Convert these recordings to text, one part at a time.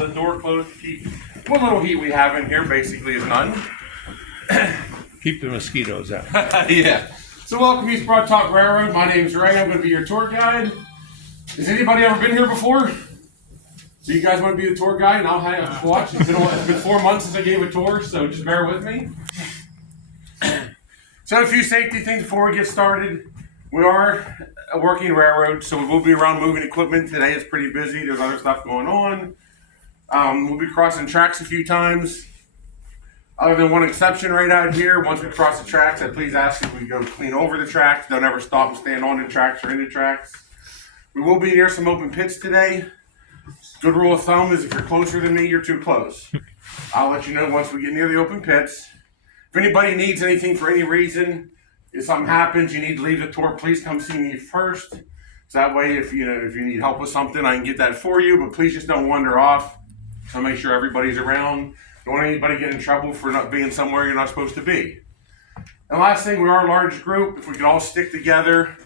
the door closed to keep what little heat we have in here. Basically, is none. Keep the mosquitoes out. Yeah. So welcome East Broad Top Railroad. My name is Ray. I'm going to be your tour guide. Has anybody ever been here before? So you guys want to be the tour guide, and I'll have to watch. It's been 4 months since I gave a tour, so just bear with me. So a few safety things before we get started. We are a working railroad, so we will be around moving equipment. Today it's pretty busy. There's other stuff going on. We'll be crossing tracks a few times. Other than one exception right out here, once we cross the tracks, I please ask if we go clean over the tracks. Don't ever stop and stand on the tracks or in the tracks. We will be near some open pits today. Good rule of thumb is if you're closer than me, you're too close. I'll let you know once we get near the open pits. If anybody needs anything for any reason, if something happens, you need to leave the tour, please come see me first. So that way, if you need help with something, I can get that for you. But please just don't wander off. So make sure everybody's around. Don't want anybody get in trouble for not being somewhere you're not supposed to be. And last thing, we are a large group. If we could all stick together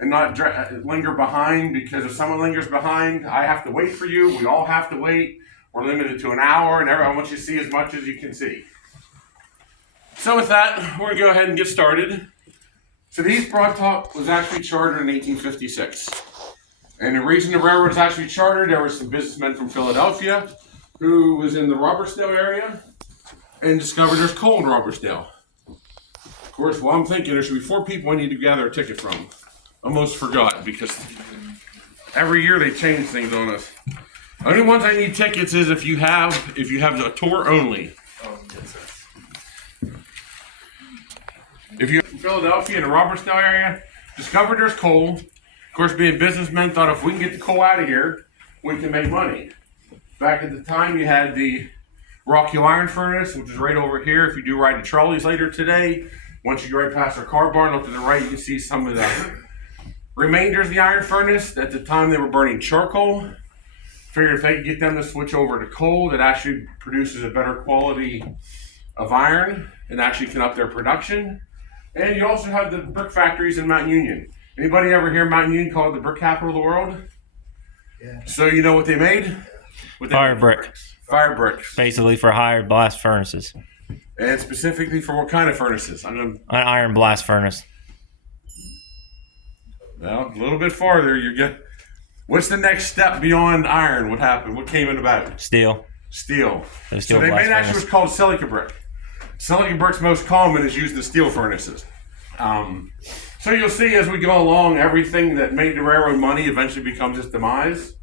and not linger behind, because if someone lingers behind, I have to wait for you. We all have to wait. We're limited to an hour, and everyone wants you to see as much as you can see. So with that, we're going to go ahead and get started. So the East Broad Top was actually chartered in 1856. And the reason the railroad was actually chartered, there were some businessmen from Philadelphia who was in the Robertsdale area and discovered there's coal in Robertsdale. Of course, well, I'm thinking there should be 4 people I need to gather a ticket from. Almost forgot, because every year they change things on us. The only ones I need tickets is if you have the tour only. If you're in Philadelphia in the Robertsdale area, discovered there's coal. Of course, being businessmen, thought if we can get the coal out of here, we can make money. Back at the time, you had the Rock Hill Iron Furnace, which is right over here. If you do ride the trolleys later today, once you go right past our car barn, look to the right, you can see some of the remainders of the iron furnace. At the time, they were burning charcoal. Figured if they could get them to switch over to coal, that actually produces a better quality of iron and actually can up their production. And you also have the brick factories in Mount Union. Anybody ever hear Mount Union called the brick capital of the world? Yeah. So you know what they made? Fire bricks. Fire bricks. Basically for higher blast furnaces. And specifically for what kind of furnaces? An iron blast furnace. Well, a little bit farther, you get. What's the next step beyond iron? What happened? What came in about? Steel. Steel. So they made actually what's called silica brick. Silica brick's most common is used in steel furnaces. So you'll see as we go along, everything that made the railroad money eventually becomes its demise.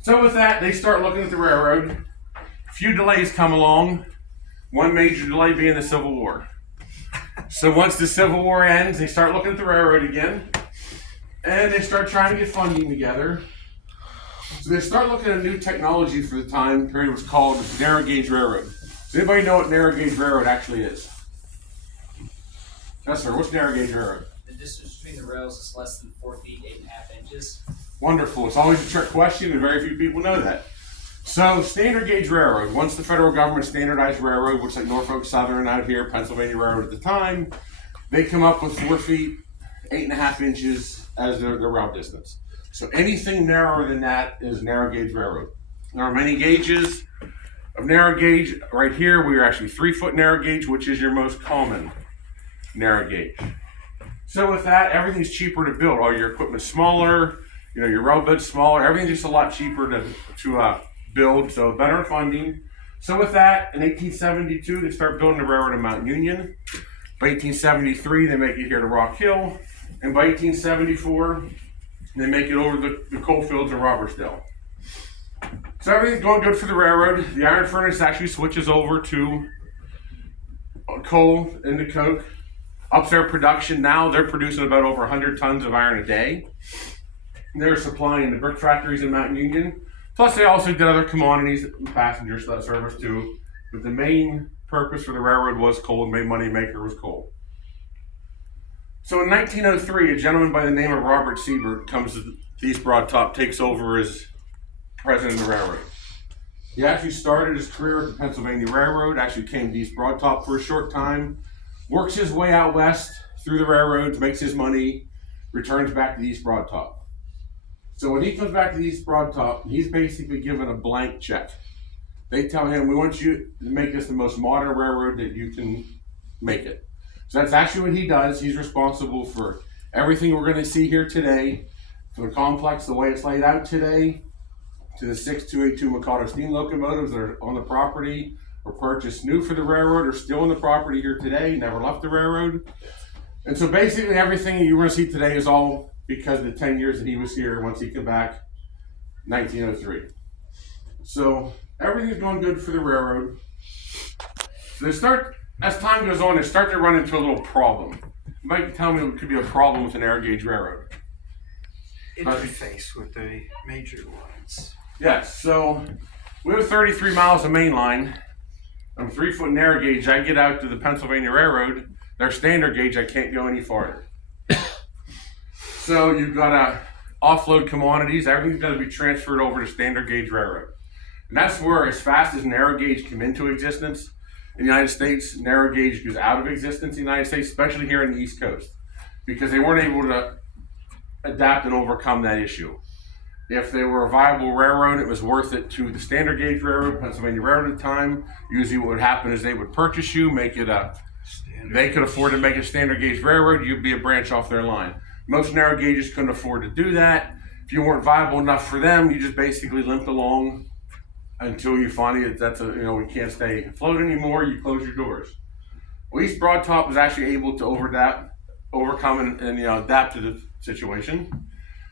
So with that, they start looking at the railroad. A few delays come along. One major delay being the Civil War. So once the Civil War ends, they start looking at the railroad again. And they start trying to get funding together. So they start looking at a new technology for the time period. It was called narrow gauge railroad. Does anybody know what narrow gauge railroad actually is? Yes, sir. What's narrow gauge railroad? The distance between the rails is less than 4 feet, 8.5 inches. Wonderful. It's always a trick question, and very few people know that. So standard gauge railroad, once the federal government standardized railroad, which like Norfolk Southern out here, Pennsylvania Railroad at the time, they come up with 4 feet, 8.5 inches as their route distance. So anything narrower than that is narrow gauge railroad. There are many gauges of narrow gauge. Right here, we are actually 3-foot narrow gauge, which is your most common narrow gauge. So with that, everything's cheaper to build. All your equipment's smaller, your rail bed's smaller. Everything's just a lot cheaper to build, so better funding. So with that, in 1872, they start building the railroad in Mount Union. By 1873, they make it here to Rock Hill. And by 1874, they make it over the coal fields in Robertsdale. So everything's going good for the railroad. The iron furnace actually switches over to coal into coke. Ups their production. Now they're producing about over 100 tons of iron a day. They're supplying the brick factories in Mount Union. Plus they also did other commodities and passenger service too. But the main purpose for the railroad was coal. The main money maker was coal. So in 1903, a gentleman by the name of Robert Siebert comes to the East Broad Top, takes over as president of the railroad. He actually started his career at the Pennsylvania Railroad, actually came to East Broad Top for a short time, works his way out west through the railroads, makes his money, returns back to the East Broad Top. So when he comes back to the East Broad Top, he's basically given a blank check. They tell him, we want you to make this the most modern railroad that you can make it. So that's actually what he does. He's responsible for everything we're gonna see here today, for the complex, the way it's laid out today, to the 6282 Mikado steam locomotives that are on the property, or purchased new for the railroad, or still on the property here today, never left the railroad. And so basically everything you're gonna see today is all because of the 10 years that he was here once he came back, 1903. So everything's going good for the railroad. So as time goes on, they start to run into a little problem. You might tell me it could be a problem with an air gauge railroad. Interface with the major lines. Yes, so we have 33 miles of main line. I'm 3-foot narrow gauge. I get out to the Pennsylvania Railroad. They're standard gauge. I can't go any farther. So you've got to offload commodities. Everything's got to be transferred over to standard gauge railroad. And that's where, as fast as narrow gauge came into existence in the United States, narrow gauge goes out of existence in the United States, especially here in the East Coast, because they weren't able to adapt and overcome that issue. If they were a viable railroad, it was worth it to the standard gauge railroad, Pennsylvania Railroad at the time. Usually what would happen is they would purchase you, make it they could afford to make a standard gauge railroad, you'd be a branch off their line. Most narrow gauges couldn't afford to do that. If you weren't viable enough for them, you just basically limped along until you finally, we can't stay afloat anymore, you close your doors. Well, East Broad Top was actually able to overcome and adapt to the situation.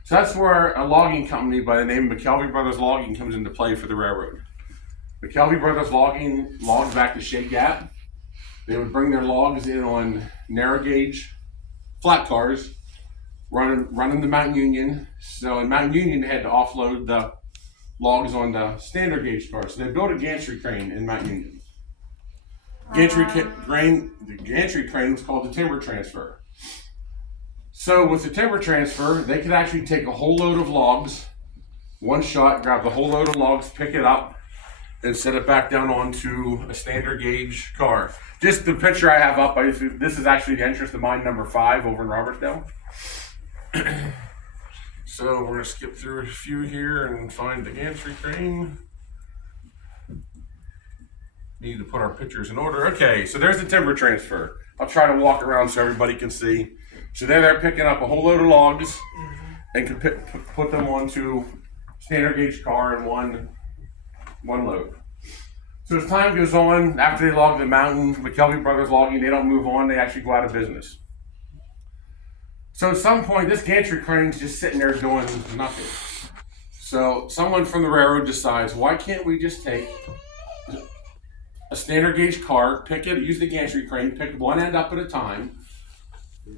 So that's where a logging company by the name of McKelvey Brothers Logging comes into play for the railroad. McKelvey Brothers Logging logged back to Shea Gap. They would bring their logs in on narrow gauge flat cars, running to Mountain Union. So in Mountain Union, they had to offload the logs on the standard gauge cars. So they built a gantry crane in Mountain Union. The gantry crane was called the timber transfer. So with the timber transfer, they could actually take a whole load of logs, one shot, grab the whole load of logs, pick it up, and set it back down onto a standard gauge car. Just the picture I have up, this is actually the entrance to mine number 5 over in Robertsdale. So we're gonna skip through a few here and find the gantry crane. Need to put our pictures in order. Okay, so there's the timber transfer. I'll try to walk around so everybody can see. So they're picking up a whole load of logs and can put them onto standard gauge car in one load. So as time goes on, after they log the mountain, McKelvey Brothers Logging, they don't move on, they actually go out of business. So at some point, this gantry crane's just sitting there doing nothing. So someone from the railroad decides, why can't we just take a standard gauge car, use the gantry crane, pick one end up at a time,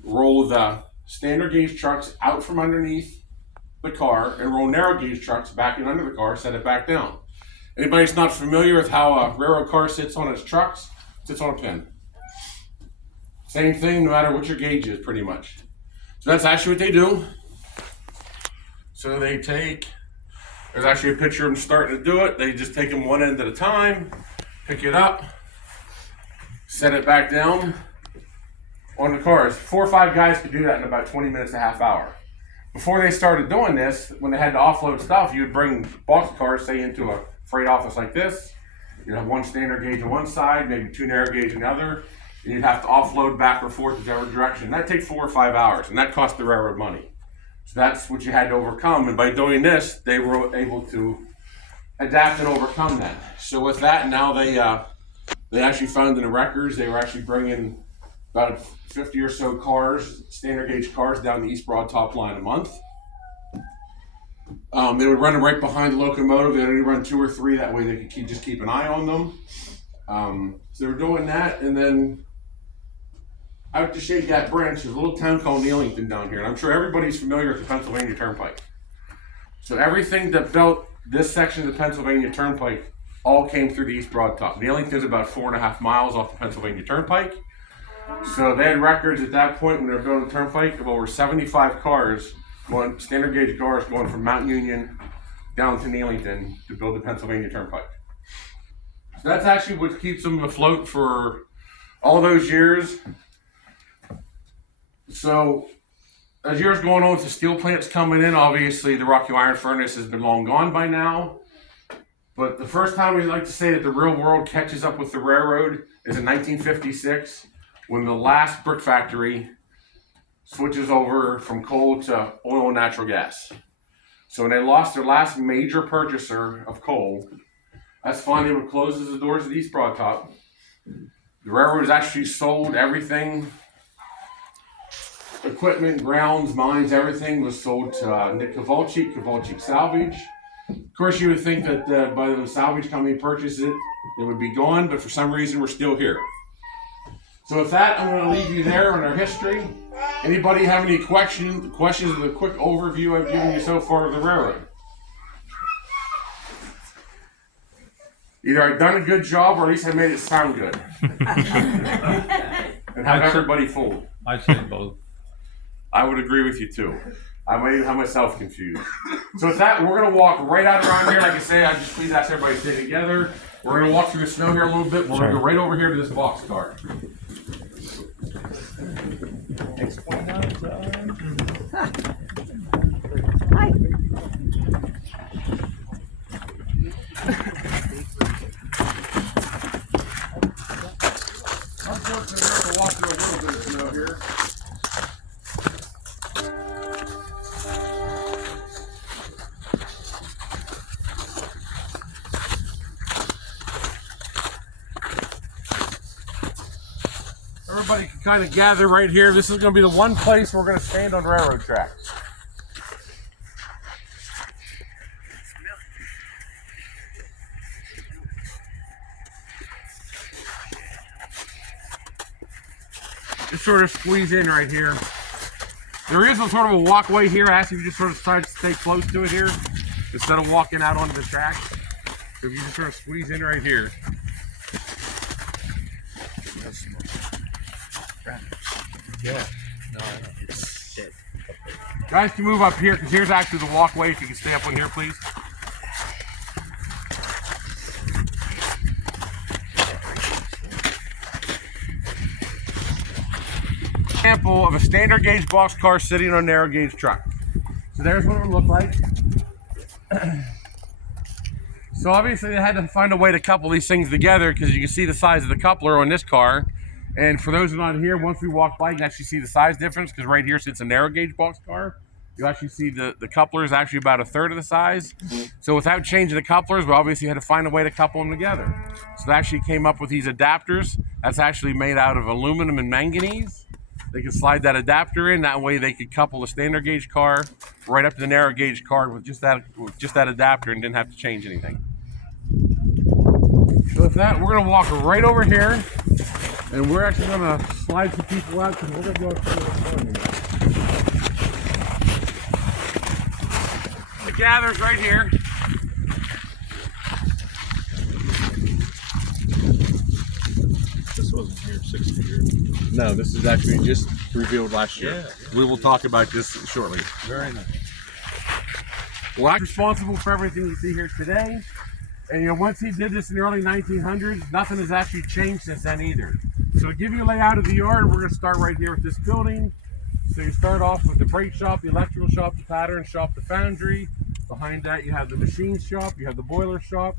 roll the standard gauge trucks out from underneath the car, and roll narrow gauge trucks back in under the car, set it back down. Anybody that's not familiar with how a railroad car sits on its trucks, sits on a pin. Same thing, no matter what your gauge is, pretty much. So that's actually what they do. So there's actually a picture of them starting to do it. They just take them one end at a time, pick it up, set it back down on the cars. 4 or 5 guys could do that in about 20 minutes, a half hour. Before they started doing this, when they had to offload stuff, you would bring box cars, say, into a freight office like this. You'd have one standard gauge on one side, maybe 2 narrow gauge on the other, and you'd have to offload back or forth whichever direction. That'd take 4 or 5 hours, and that cost the railroad money. So that's what you had to overcome, and by doing this, they were able to adapt and overcome that. So with that, now they actually found in the records, they were actually bringing about 50 or so cars, standard gauge cars, down the East Broad Top line a month. They would run them right behind the locomotive. They'd only run 2 or 3, that way they could just keep an eye on them. So they were doing that, and then out to Shea Gap Branch, there's a little town called Neelington down here, and I'm sure everybody's familiar with the Pennsylvania Turnpike. So everything that built this section of the Pennsylvania Turnpike all came through the East Broad Top. Neelington's about 4.5 miles off the Pennsylvania Turnpike. So they had records at that point when they were building the Turnpike of over 75 cars, standard gauge cars going from Mount Union down to Neelington to build the Pennsylvania Turnpike. So that's actually what keeps them afloat for all those years. So as years going on with the steel plants coming in, obviously the Rocky Iron Furnace has been long gone by now. But the first time we like to say that the real world catches up with the railroad is in 1956, when the last brick factory switches over from coal to oil and natural gas. So when they lost their last major purchaser of coal, that's finally what closes the doors of the East Broad Top. The railroad has actually sold everything. Equipment, grounds, mines, everything was sold to Nick Kovalchick, Kovalchick Salvage. Of course, you would think that by the salvage company purchased it, it would be gone, but for some reason, we're still here. So with that, I'm going to leave you there on our history. Anybody have any questions of the quick overview I've given you so far of the railroad? Either I've done a good job, or at least I made it sound good. And have everybody fooled. I'd say both. I would agree with you too. I might even have myself confused. So with that, we're gonna walk right out around here. Like I say, I just please ask everybody to stay together. We're gonna walk through the snow here a little bit. We're gonna go right over here to this box car. Unfortunately, we're gonna walk through a little bit of snow here. Everybody can kind of gather right here. This is going to be the one place we're going to stand on railroad tracks. Just sort of squeeze in right here. There is a sort of a walkway here. I ask you to just sort of try to stay close to it here instead of walking out onto the tracks. So if you just sort of squeeze in right here. Yeah. It's dead. Guys can move up here because here's actually the walkway. If you can stay up on here, please. Example of a standard gauge boxcar sitting on a narrow gauge truck. So there's what it would look like. So obviously they had to find a way to couple these things together because you can see the size of the coupler on this car. And for those who are not here, once we walk by, you can actually see the size difference because right here, since it's a narrow gauge boxcar, you actually see the coupler is actually about a third of the size. So without changing the couplers, we obviously had to find a way to couple them together. So they actually came up with these adapters. That's actually made out of aluminum and manganese. They could slide that adapter in. That way they could couple the standard gauge car right up to the narrow gauge car with just that adapter and didn't have to change anything. So with that, we're gonna walk right over here and we're actually gonna slide some people out because we're gonna go through the The gather's right here. This wasn't here 60 years. No, this is actually just revealed last year. Yeah. We will talk about this shortly. Very nice. Well, I'm responsible for everything you see here today. And you know, once he did this in the early 1900s, nothing has actually changed since then either. So to give you a layout of the yard, we're going to start right here with this building. So you start off with the brake shop, the electrical shop, the pattern shop, the foundry. Behind that you have the machine shop, you have the boiler shop,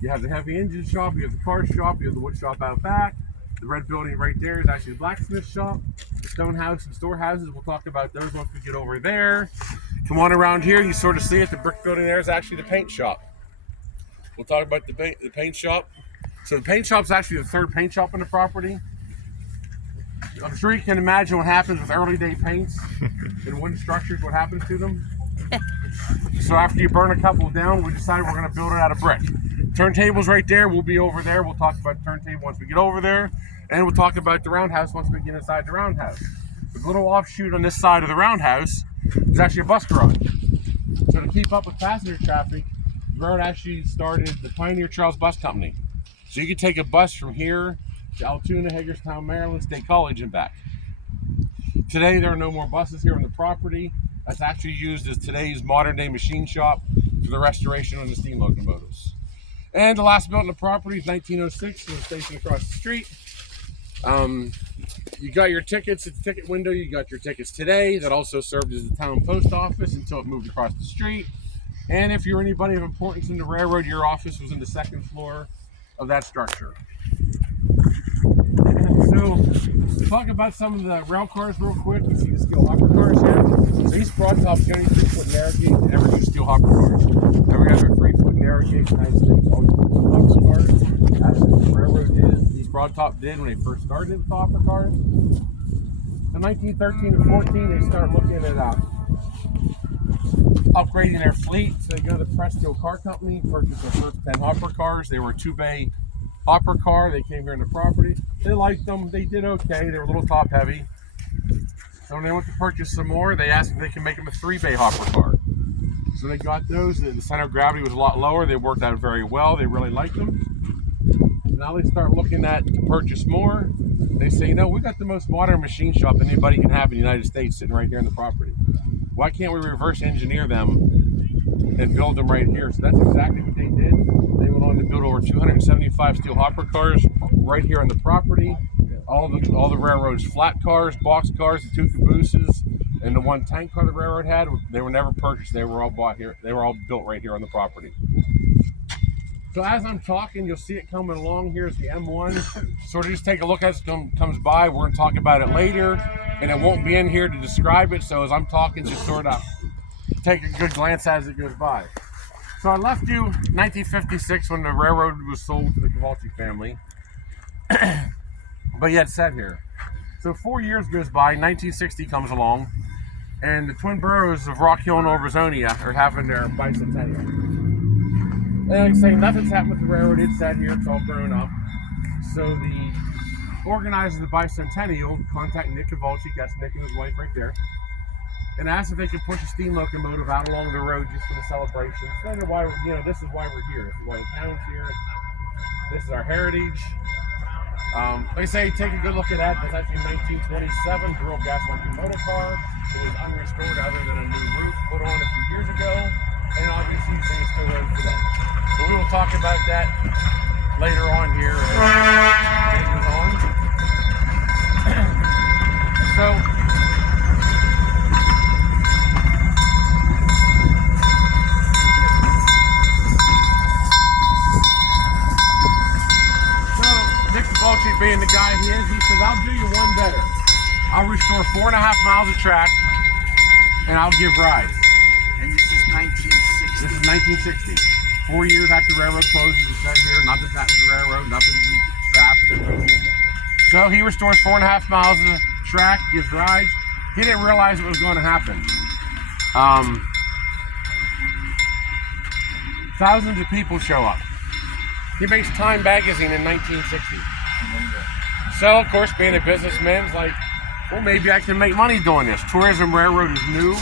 you have the heavy engine shop, you have the car shop, you have the wood shop out back. The red building right there is actually the blacksmith shop. The stone house and storehouses, we'll talk about those once we get over there. Come on around here, you sort of see it, the brick building there is actually the paint shop. We'll talk about the paint shop. So the paint shop is actually the third paint shop on the property. I'm sure you can imagine what happens with early day paints and wooden structures, what happens to them. So after you burn a couple down, we decided we're going to build it out of brick. Turntable's right there. We'll be over there. We'll talk about the turntable once we get over there. And we'll talk about the roundhouse once we get inside the roundhouse. The little offshoot on this side of the roundhouse is actually a bus garage. So to keep up with passenger traffic, the railroad actually started the Pioneer Trails Bus Company. So you could take a bus from here to Altoona, Hagerstown, Maryland, State College and back. Today there are no more buses here on the property. That's actually used as today's modern day machine shop for the restoration of the steam locomotives. And the last building on the property is 1906, so the station across the street. You got your tickets at the ticket window. You got your tickets today. That also served as the town post office until it moved across the street. And if you're anybody of importance in the railroad, your office was in the second floor of that structure. So, talk about some of the rail cars real quick. You see the steel hopper cars here. So East Broad Top's the only 3-foot narrow gauge ever do steel hopper cars. Every other 3-foot narrow gauge in the United States always do hopper cars. That's what the railroad did. East Broad Top did when they first started the hopper cars. In 1913 and 14, they start looking at upgrading their fleet. So they go to the Presto Car Company, purchased their first 10 hopper cars. They were a 2-bay hopper car. They came here on the property. They liked them. They did okay. They were a little top heavy. So when they went to purchase some more, they asked if they could make them a 3-bay hopper car. So they got those. The center of gravity was a lot lower. They worked out very well. They really liked them. So now they start looking at to purchase more. They say, we got the most modern machine shop anybody can have in the United States sitting right here on the property. Why can't we reverse engineer them and build them right here? So that's exactly what they did. They went on to build over 275 steel hopper cars right here on the property. All the railroad's flat cars, box cars, the 2 cabooses, and the 1 tank car the railroad had, they were never purchased. They were all bought here. They were all built right here on the property. So as I'm talking, you'll see it coming along. Here's the M1. Sort of just take a look as it comes by. We're going to talk about it later, and it won't be in here to describe it. So as I'm talking, just sort of take a good glance as it goes by. So I left you 1956 when the railroad was sold to the Kovalchick family. But yet sat here. So 4 years goes by, 1960 comes along, and the twin boroughs of Rock Hill and Overzonia are having their bicentennial. And like I say, nothing's happened with the railroad. It's sat here, it's all grown up. So the organizers of the bicentennial contact Nick Kovalchick, that's Nick and his wife right there, and asked if they could push a steam locomotive out along the road just for the celebration. So why, this is why we're here. This is why the town's here. This is our heritage. Like I say, take a good look at that. That's actually 1927 dual gas locomotive car. It was unrestored other than a new roof put on a few years ago. And obviously it's still runs today. But we will talk about that later on here as it goes on. So Nick Kovalchick, being the guy he is, he says, I'll do you one better. I'll restore 4.5 miles of track and I'll give rides. And this is 1960. This is 1960. 4 years after railroad closes, it says here, nothing's happened to the railroad, nothing's been trapped. So he restores 4.5 miles of track, gives rides. He didn't realize it was going to happen. Thousands of people show up. He makes Time magazine in 1960. So, of course, being a businessman, he's like, well, maybe I can make money doing this. Tourism Railroad is new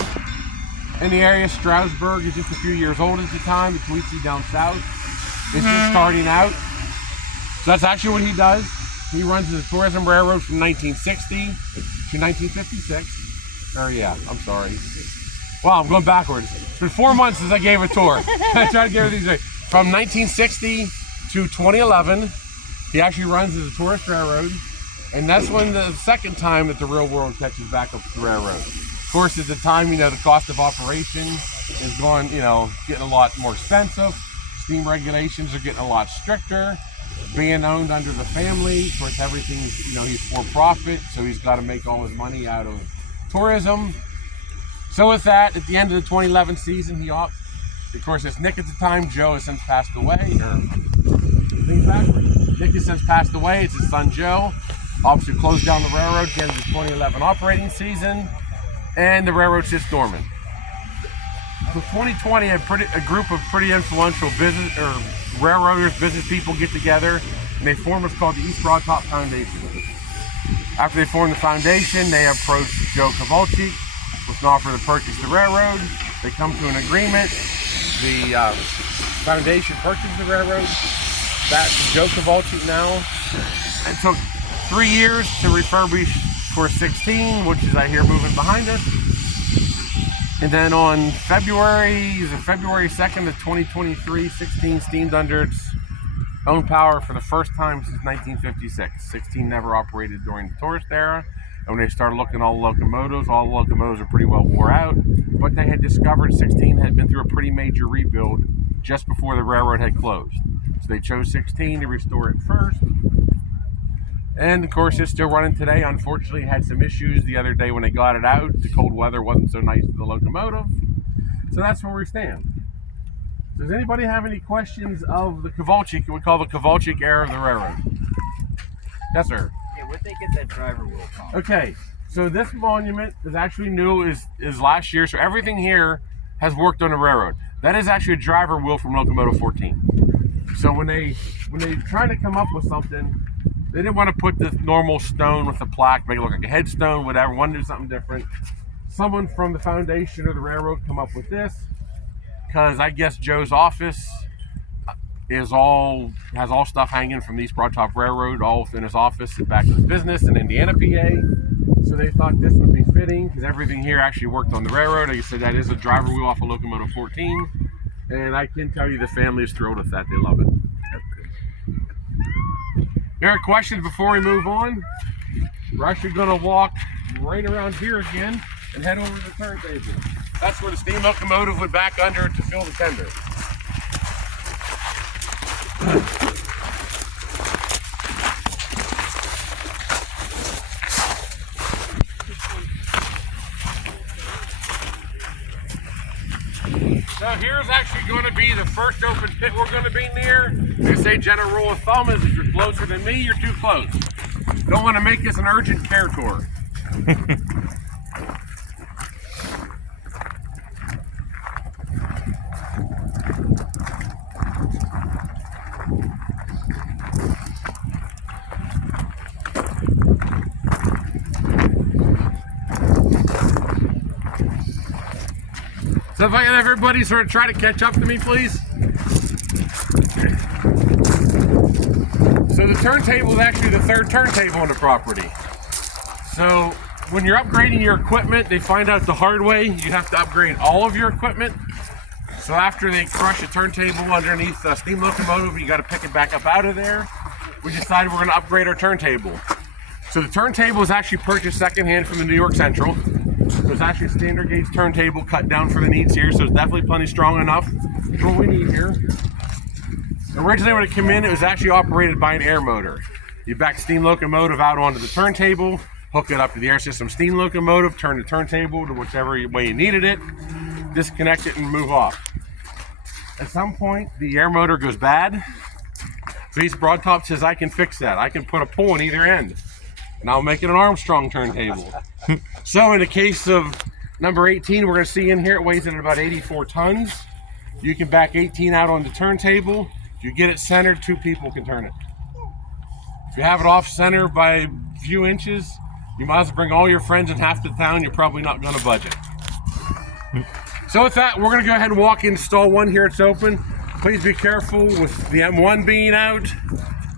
in the area. Stroudsburg is just a few years old at the time. It's Weeksy down south. It's just starting out. So that's actually what he does. He runs the Tourism Railroad from 1960 to 1956. Or yeah, I'm sorry. Wow, I'm going backwards. It's been 4 months since I gave a tour. I tried to give these from 1960 to 2011. He actually runs as a tourist railroad, and that's when the second time that the real world catches back up to the railroad. Of course, at the time, the cost of operation is going, getting a lot more expensive. Steam regulations are getting a lot stricter. Being owned under the family, of course, everything's, he's for profit, so he's got to make all his money out of tourism. So with that, at the end of the 2011 season, he opts. Of course, it's Nick at the time. Joe has since passed away. Things backwards. Nick has since passed away. It's his son Joe. Opts to close down the railroad at the end of the 2011 operating season, and the railroad sits dormant. So 2020, a group of pretty influential railroaders, business people get together, and they form what's called the East Broad Top Foundation. After they form the foundation, they approach Joe Kovalchick with an offer to purchase the railroad. They come to an agreement. The foundation purchased the railroad. That's Joe Kovalchick now. It took 3 years to refurbish for 16, which is I hear moving behind us. And then on February 2nd of 2023, 16 steamed under its owned power for the first time since 1956. 16 never operated during the tourist era. And when they started looking at all the locomotives are pretty well wore out. But they had discovered 16 had been through a pretty major rebuild just before the railroad had closed. So they chose 16 to restore it first. And of course, it's still running today. Unfortunately, it had some issues the other day when they got it out. The cold weather wasn't so nice to the locomotive. So that's where we stand. Does anybody have any questions of the Kovalchick, we call the Kovalchick era of the railroad? Yes, sir. Yeah, where'd they get that driver wheel from? Okay, so this monument is actually new, is last year. So everything here has worked on the railroad. That is actually a driver wheel from Locomotive 14. So when they tried to come up with something, they didn't want to put this normal stone with a plaque, make it look like a headstone, whatever. Wanted to do something different. Someone from the foundation or the railroad come up with this, because I guess Joe's office has all stuff hanging from the East Broadtop Railroad all within his office and back to his business in Indiana, PA. So they thought this would be fitting because everything here actually worked on the railroad. Like I said, that is a driver wheel off of Locomotive 14, and I can tell you the family is thrilled with that. They love it. There are questions before we move on? We're actually going to walk right around here again and head over to the turntable. That's where the steam locomotive would back under to fill the tender. So here's actually going to be the first open pit we're going to be near. They say general rule of thumb is if you're closer than me, you're too close. Don't want to make this an urgent care tour. So if I can have everybody sort of try to catch up to me, please. So the turntable is actually the third turntable on the property. So when you're upgrading your equipment, they find out the hard way, you have to upgrade all of your equipment. So after they crush a turntable underneath a steam locomotive, you got to pick it back up out of there. We decided we're going to upgrade our turntable. So the turntable is actually purchased secondhand from the New York Central. There's actually a standard gauge turntable cut down for the needs here, so it's definitely plenty strong enough for what we need here. Originally when it came in, it was actually operated by an air motor. You back the steam locomotive out onto the turntable, hook it up to the air system steam locomotive, turn the turntable to whichever way you needed it, disconnect it and move off. At some point, the air motor goes bad. So East Broadtop says, I can fix that. I can put a pull on either end. And I'll make it an Armstrong turntable. So in the case of number 18, we're going to see in here, it weighs in at about 84 tons. You can back 18 out on the turntable. If you get it centered, two people can turn it. If you have it off center by a few inches, you might as well bring all your friends in half the town. You're probably not going to budget. So with that, we're going to go ahead and walk in stall one here. It's open. Please be careful with the M1 being out.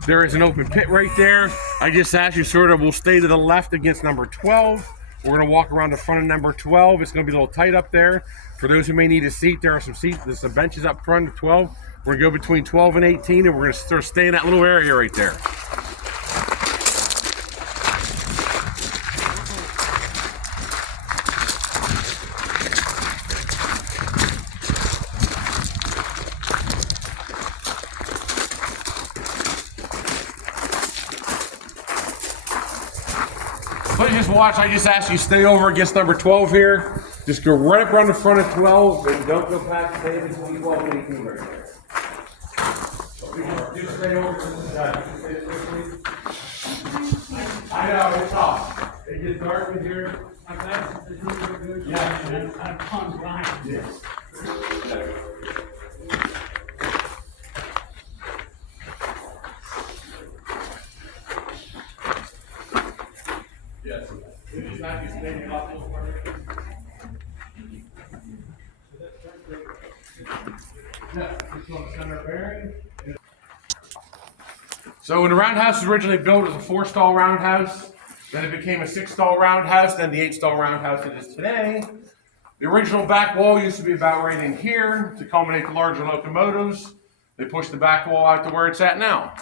There is an open pit right there. I just asked you sort of, we'll stay to the left against number 12. We're going to walk around the front of number 12. It's going to be a little tight up there. For those who may need a seat, there are some seats. There's some benches up front of 12. We're going to go between 12 and 18, and we're going to sort of stay in that little area right there. Please just watch. I just asked you stay over against number 12 here. Just go right up around the front of 12 and don't go past the stay between 12 and 18 right there. Just stay over to the side. I know, it's tough. It gets dark in here. Yeah. Yes. Yes. It is not just standing off the front. So when the roundhouse was originally built, it was a 4-stall roundhouse. Then it became a 6-stall roundhouse, then the 8-stall roundhouse it is today. The original back wall used to be about right in here to accommodate the larger locomotives. They pushed the back wall out to where it's at now.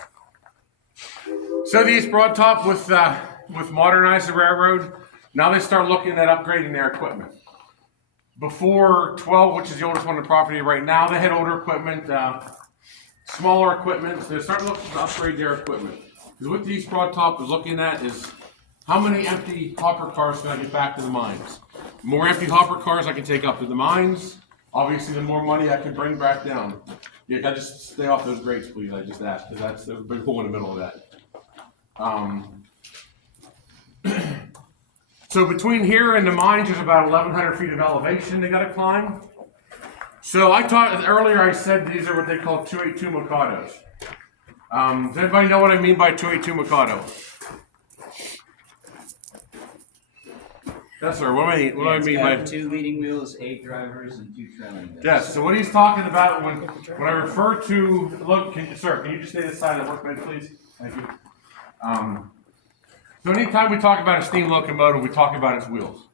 So the East Broad Top with Modernize the Railroad, now they start looking at upgrading their equipment. Before 12, which is the oldest one on the property right now, they had older equipment, smaller equipment, so they're starting to look to upgrade their equipment. Because what the East Broad Top is looking at is how many empty hopper cars can I get back to the mines? The more empty hopper cars I can take up to the mines, obviously the more money I can bring back down. Yeah, can I just stay off those grates, please? I just asked, because there's a big hole in the middle of that. So between here and the mines, there's about 1,100 feet of elevation they gotta climb. So earlier I said these are what they call 282 Mikados. Does anybody know what I mean by 282 Mikado? Yes, sir. What do I mean by 2 leading wheels, 8 drivers, and 2 trailing wheels. Yes. So what he's talking about when I refer to sir, can you just stay this side of the workbench, please? Thank you. So anytime we talk about a steam locomotive, we talk about its wheels.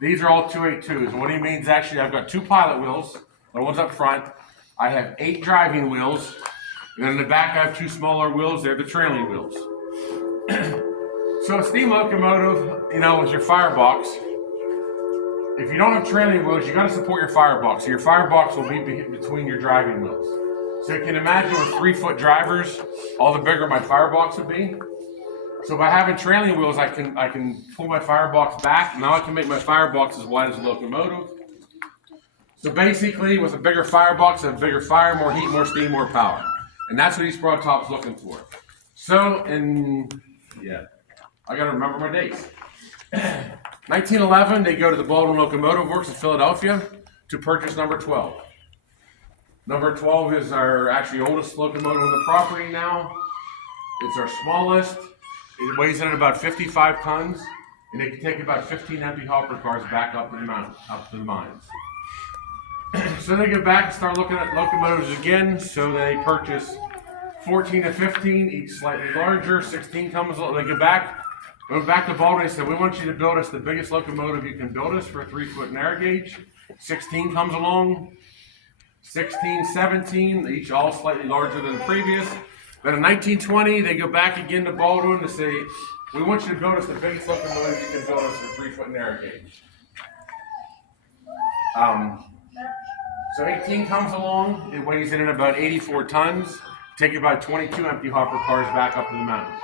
These are all 282s. And what he means actually, I've got 2 pilot wheels. The one's up front. I have 8 driving wheels. And in the back, I have 2 smaller wheels. They're the trailing wheels. So a steam locomotive, is your firebox. If you don't have trailing wheels, you got to support your firebox. So your firebox will be between your driving wheels. So you can imagine with 3-foot drivers, all the bigger my firebox would be. So by having trailing wheels, I can pull my firebox back. Now I can make my firebox as wide as a locomotive. So basically, with a bigger firebox, a bigger fire, more heat, more steam, more power. And that's what East Broad Top's looking for. So, I gotta remember my dates. 1911, they go to the Baldwin Locomotive Works in Philadelphia to purchase number 12. Number 12 is our actually oldest locomotive on the property now. It's our smallest. It weighs in at about 55 tons, and it can take about 15 empty hopper cars back up to the mines. So they go back and start looking at locomotives again. So they purchase 14 to 15, each slightly larger. 16 comes along. They go back to Baldwin. They said, we want you to build us the biggest locomotive you can build us for a 3-foot narrow gauge. 16 comes along. 16, 17, each all slightly larger than the previous. Then in 1920, they go back again to Baldwin to say, we want you to build us the biggest locomotive you can build us for a 3-foot narrow gauge. So 18 comes along, it weighs in at about 84 tons, take about 22 empty hopper cars back up to the mountain.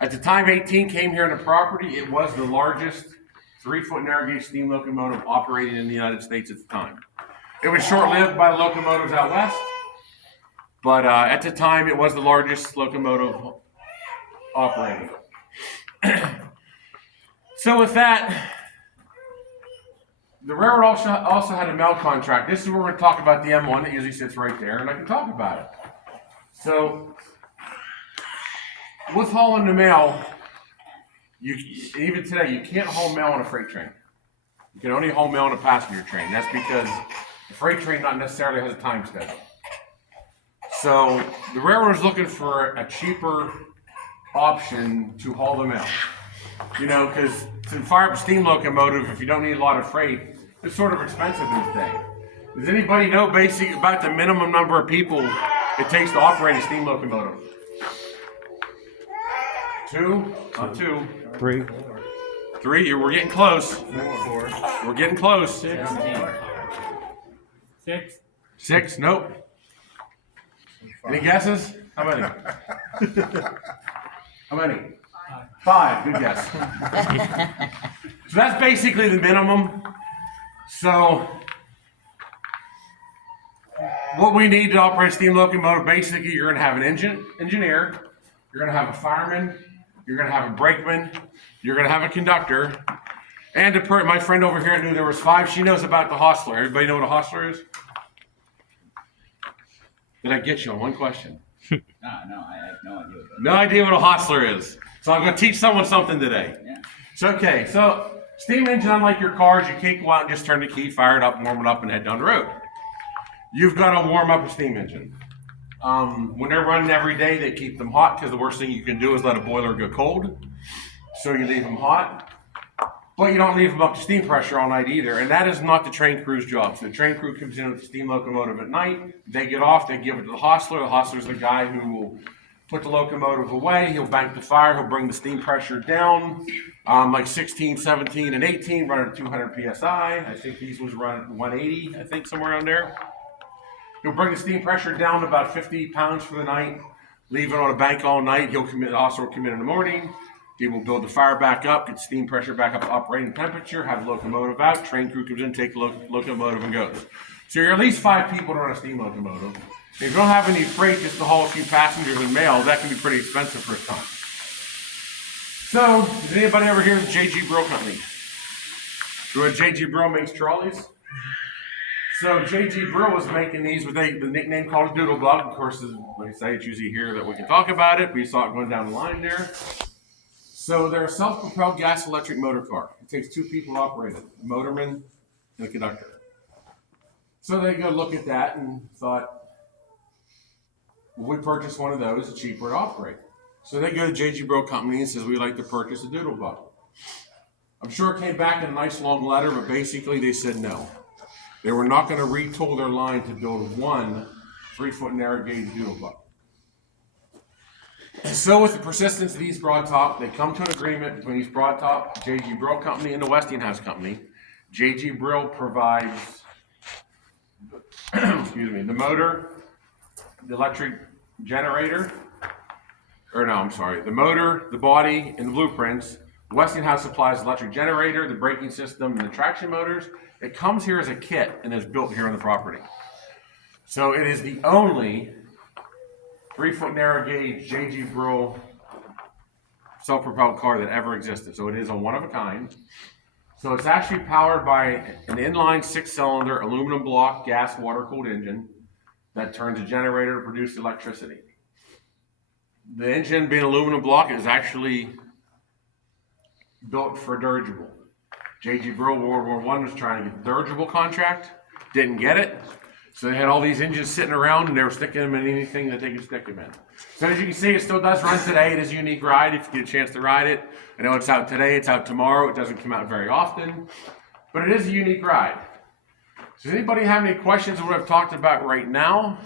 At the time 18 came here on the property, it was the largest 3-foot narrow gauge steam locomotive operating in the United States at the time. It was short-lived by locomotives out west, but at the time it was the largest locomotive operating. So with that, the railroad also had a mail contract. This is where we're going to talk about the M1 that usually sits right there, and I can talk about it. So, with hauling the mail, even today, you can't haul mail on a freight train. You can only haul mail on a passenger train. That's because the freight train not necessarily has a time schedule. So, the railroad is looking for a cheaper option to haul the mail. Because to fire up a steam locomotive, if you don't need a lot of freight, it's sort of expensive these days. Does anybody know basically about the minimum number of people it takes to operate a steam locomotive? 2? Not 2. 3. 3? We're getting close. 4. We're getting close. 6. 6? Nope. Any guesses? How many? How many? 5. Good guess. So that's basically the minimum. So what we need to operate a steam locomotive, basically you're going to have an engineer, you're going to have a fireman, you're going to have a brakeman, you're going to have a conductor, and my friend over here knew there was 5. She knows about the hostler. Everybody know what a hostler is? Did I get you on one question? No, I have no idea what that is. No idea what a hostler is. So I'm going to teach someone something today. Yeah. So steam engine, unlike your cars, you can't go out and just turn the key, fire it up, warm it up, and head down the road. You've got to warm up a steam engine. When they're running every day, they keep them hot because the worst thing you can do is let a boiler go cold. So you leave them hot. But you don't leave them up to steam pressure all night either, and that is not the train crew's job. So the train crew comes in with the steam locomotive at night, they get off, they give it to the hostler. The hostler's the guy who will put the locomotive away, he'll bank the fire, he'll bring the steam pressure down, like 16, 17, and 18, running at 200 PSI. I think these ones run at 180, I think somewhere around there. He'll bring the steam pressure down to about 50 pounds for the night, leave it on a bank all night. The hostler will come in the morning. He will build the fire back up, get steam pressure back up to operating temperature, have the locomotive out, train crew comes in, take the locomotive and goes. So you're at least 5 people to run a steam locomotive. If you don't have any freight just to haul a few passengers and mail, that can be pretty expensive for a time. So, did anybody ever hear of the J.G. Brill Company? You know what J.G. Brill makes trolleys? So J.G. Brill was making these with the nickname called a Doodlebug. Of course, like I say, it's usually here that we can talk about it. We saw it going down the line there. So they're a self-propelled gas electric motor car. It takes 2 people to operate it, a motorman and a conductor. So they go look at that and thought, well, we purchased one of those, it's cheaper to operate. So they go to J.G. Brill Company and says, we'd like to purchase a Doodlebug. I'm sure it came back in a nice long letter, but basically they said no. They were not going to retool their line to build one 3-foot narrow gauge Doodlebug. So with the persistence of East Broad Top, they come to an agreement between East Broad Top, J.G. Brill Company, and the Westinghouse Company. J.G. Brill provides the motor, the electric generator, the motor, the body, and the blueprints. Westinghouse supplies the electric generator, the braking system, and the traction motors. It comes here as a kit and is built here on the property. So it is the only 3-foot narrow gauge J.G. Brill self-propelled car that ever existed. So it is a one of a kind. So it's actually powered by an inline 6-cylinder aluminum block gas water-cooled engine that turns a generator to produce electricity. The engine, being aluminum block, is actually built for dirigible. J.G. Brill, World War I, was trying to get the dirigible contract, didn't get it. So they had all these engines sitting around and they were sticking them in anything that they could stick them in. So as you can see, it still does run today. It is a unique ride if you get a chance to ride it. I know it's out today, it's out tomorrow. It doesn't come out very often, but it is a unique ride. So does anybody have any questions on what I've talked about right now?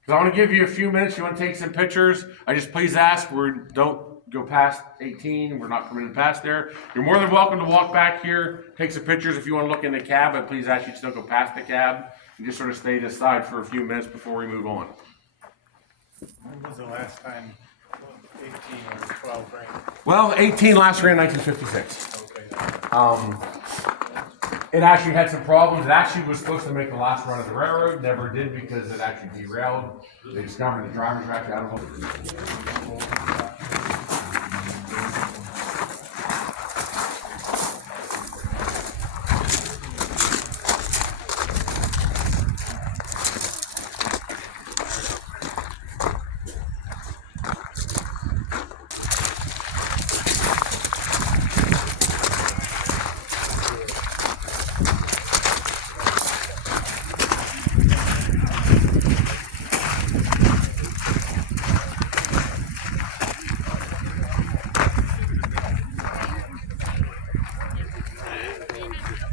Because I want to give you a few minutes. You want to take some pictures? I just please ask. Don't go past 18. We're not permitted past there. You're more than welcome to walk back here, take some pictures. If you want to look in the cab, but please ask you to don't go past the cab and just sort of stay this side for a few minutes before we move on. When was the last time 18 or 12 ran? Well, 18 last ran in 1956. Okay. It actually had some problems. It actually was supposed to make the last run of the railroad. Never did because it actually derailed. They discovered the drivers were actually out of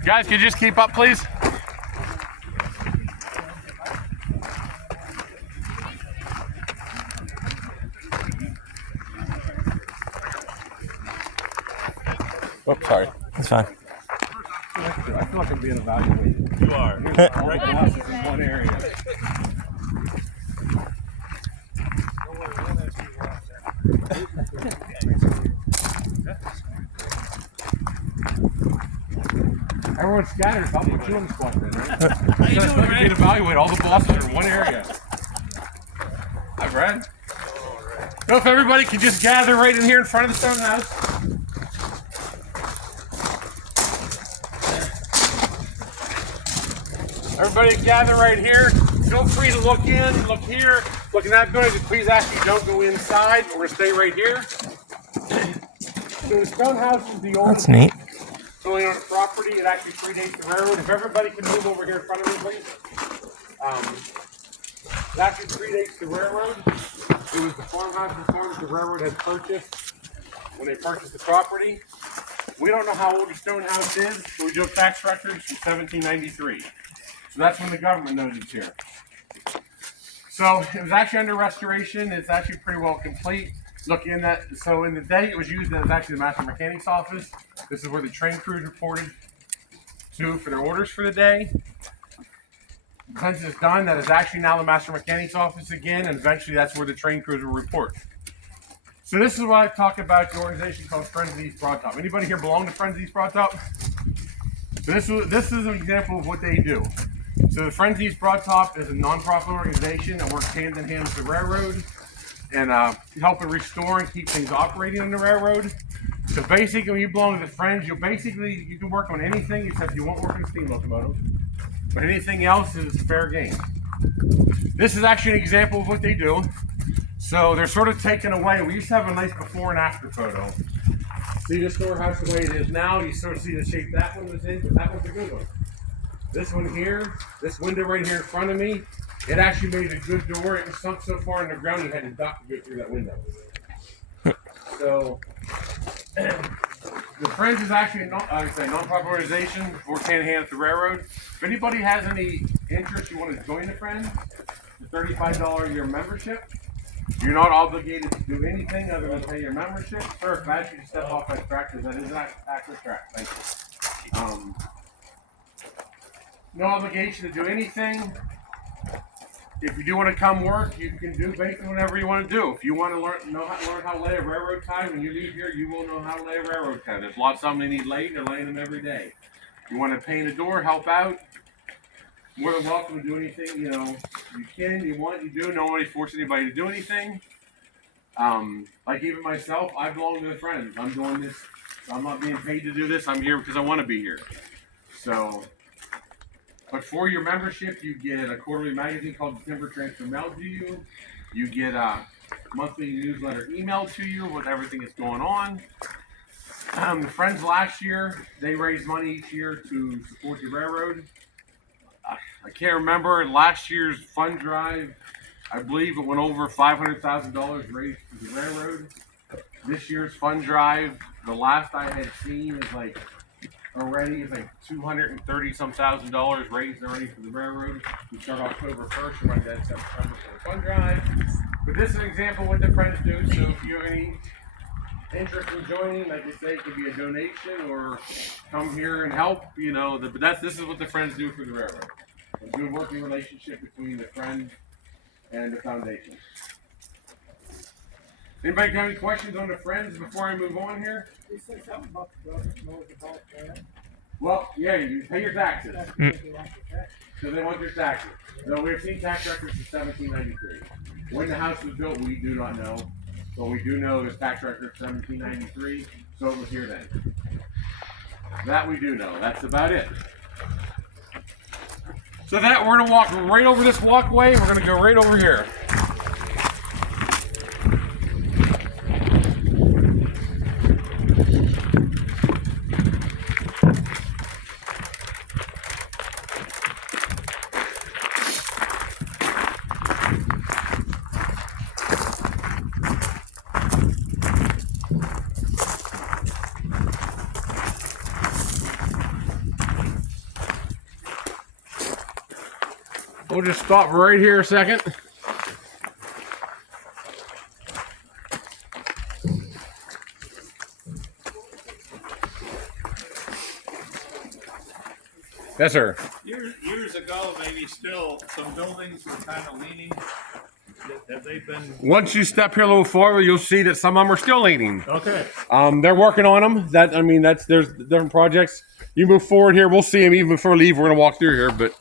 Guys, can you just keep up, please? Oh, sorry. That's fine. I feel like I'm being evaluated. You are. Right now, this is in one area. Everyone's scattered. So I'll put you on the spot then, right? How you doing, man? Evaluate all the bosses are in one area. Hi, Brad. So if everybody could just gather right in here in front of the stone house. Everybody gather right here. Feel free to look in, look here, look in that building. Please ask you don't go inside. We're going to stay right here. So the stone house is the oldest. That's neat. Building on the property. It actually predates the railroad. If everybody can move over here in front of me, please. It actually predates the railroad. It was the farmhouse and farms the railroad had purchased when they purchased the property. we don't know how old the stone house is, but we do have tax records from 1793. So that's when the government knows it's here. So it was actually under restoration. It's actually pretty well complete. Look in that. So in the day it was used as actually the master mechanic's office. This is where the train crews reported to for their orders for the day. Since it's done, that is actually now the master mechanic's office again, and eventually that's where the train crews will report. So this is what I talk about the organization called Friends of the East Broad Top. Anybody here belong to Friends of the East Broad Top? So this is an example of what they do. So the Friends of the East Broad Top is a non-profit organization that works hand in hand with the railroad and helping restore and keep things operating on the railroad. So basically, when you belong to the Friends, you can work on anything except you won't work on a steam locomotive. But anything else is fair game. This is actually an example of what they do. So they're sort of taken away. We used to have a nice before and after photo. See the storehouse the way it is now. You sort of see the shape that one was in, but that was a good one. This one here, this window right here in front of me, it actually made a good door. It was sunk so far in the ground you had to duck to go through that window. So the Friends is actually a non-profit organization, works hand in hand with the railroad. If anybody has any interest, you want to join the Friends, it's a $35 a year membership. You're not obligated to do anything other than pay your membership. Sir, if I ask you to step off that track, because that is not accurate track. Thank you. No obligation to do anything. If you do want to come work, you can do basically whatever you want to do. If you want to learn how to lay a railroad tie, when you leave here, you will know how to lay a railroad tie. There's lots of them they need laid, they're laying them every day. You want to paint a door, help out, more than welcome to do anything, you can, you want, you do. Nobody's forcing anybody to do anything. Like even myself, I belong to the Friends. I'm doing this, I'm not being paid to do this, I'm here because I want to be here. So, but for your membership, you get a quarterly magazine called the Timber Transfer mailed to you. You get a monthly newsletter emailed to you with everything that's going on. The Friends last year, they raised money each year to support the railroad. I can't remember last year's fund drive. I believe it went over $500,000 raised for the railroad. This year's fund drive, the last I had seen is like $230 some thousand raised already for the railroad. We start October 1st and run that September for the fund drive. But this is an example of what the Friends do. So if you have any interest in joining, like I say, it could be a donation or come here and help. But this is what the Friends do for the railroad. A good working relationship between the Friends and the foundation. Anybody got any questions on the Friends before I move on here? You said something about the government knows about that. Well, yeah, you pay your taxes. So they want your taxes. No, we've seen tax records from 1793. When the house was built, we do not know. But we do know there's tax records 1793, so it was here then. That we do know. That's about it. So that we're gonna walk right over this walkway. We're gonna go right over here. We'll just stop right here a second. Yes, sir. Years ago, maybe still, some buildings were kind of leaning. Have they been? Once you step here a little forward, you'll see that some of them are still leaning. Okay. They're working on them. There's different projects. You move forward here, we'll see them even before we leave. We're gonna walk through here, but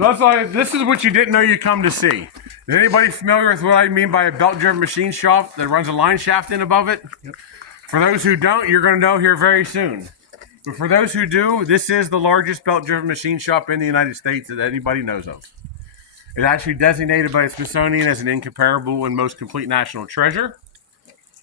that's why this is what you didn't know you come to see. Is anybody familiar with what I mean by a belt-driven machine shop that runs a line shaft in above it? Yep. For those who don't, you're gonna know here very soon. But for those who do, this is the largest belt-driven machine shop in the United States that anybody knows of. It's actually designated by the Smithsonian as an incomparable and most complete national treasure.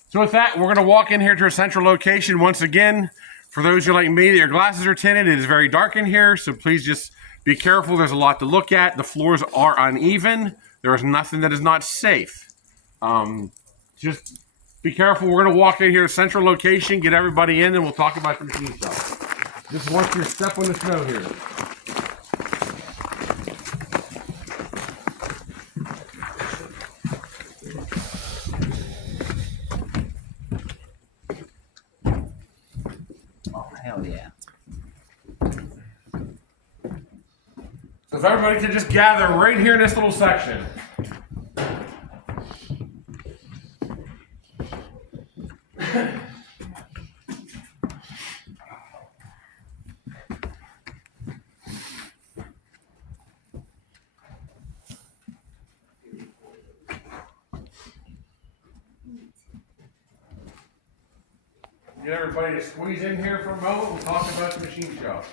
So with that, we're going to walk in here to a central location. Once again, for those who are like me, that your glasses are tinted, it is very dark in here, so please just be careful. There's a lot to look at. The floors are uneven. There is nothing that is not safe. Just Be careful. We're going to walk in here to central location, get everybody in, and we'll talk about the machine shop. Just watch your step on the snow here. Oh, hell yeah. So if everybody can just gather right here in this little section. Get everybody to squeeze in here for a moment. We'll talk about the machine shop.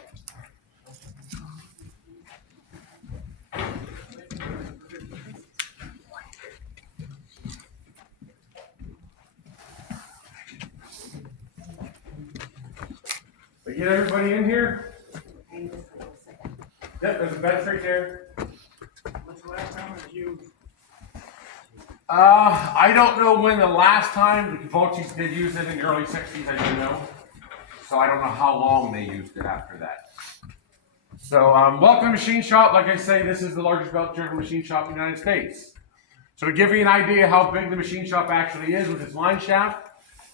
So get everybody in here. Yep, there's a bench right there. What's the last time it was used? I don't know when the last time the Kovalchicks did use it in the early 60s, I do know. So I don't know how long they used it after that. So welcome to Machine Shop. Like I say, this is the largest belt-driven machine shop in the United States. So to give you an idea how big the machine shop actually is with its line shaft,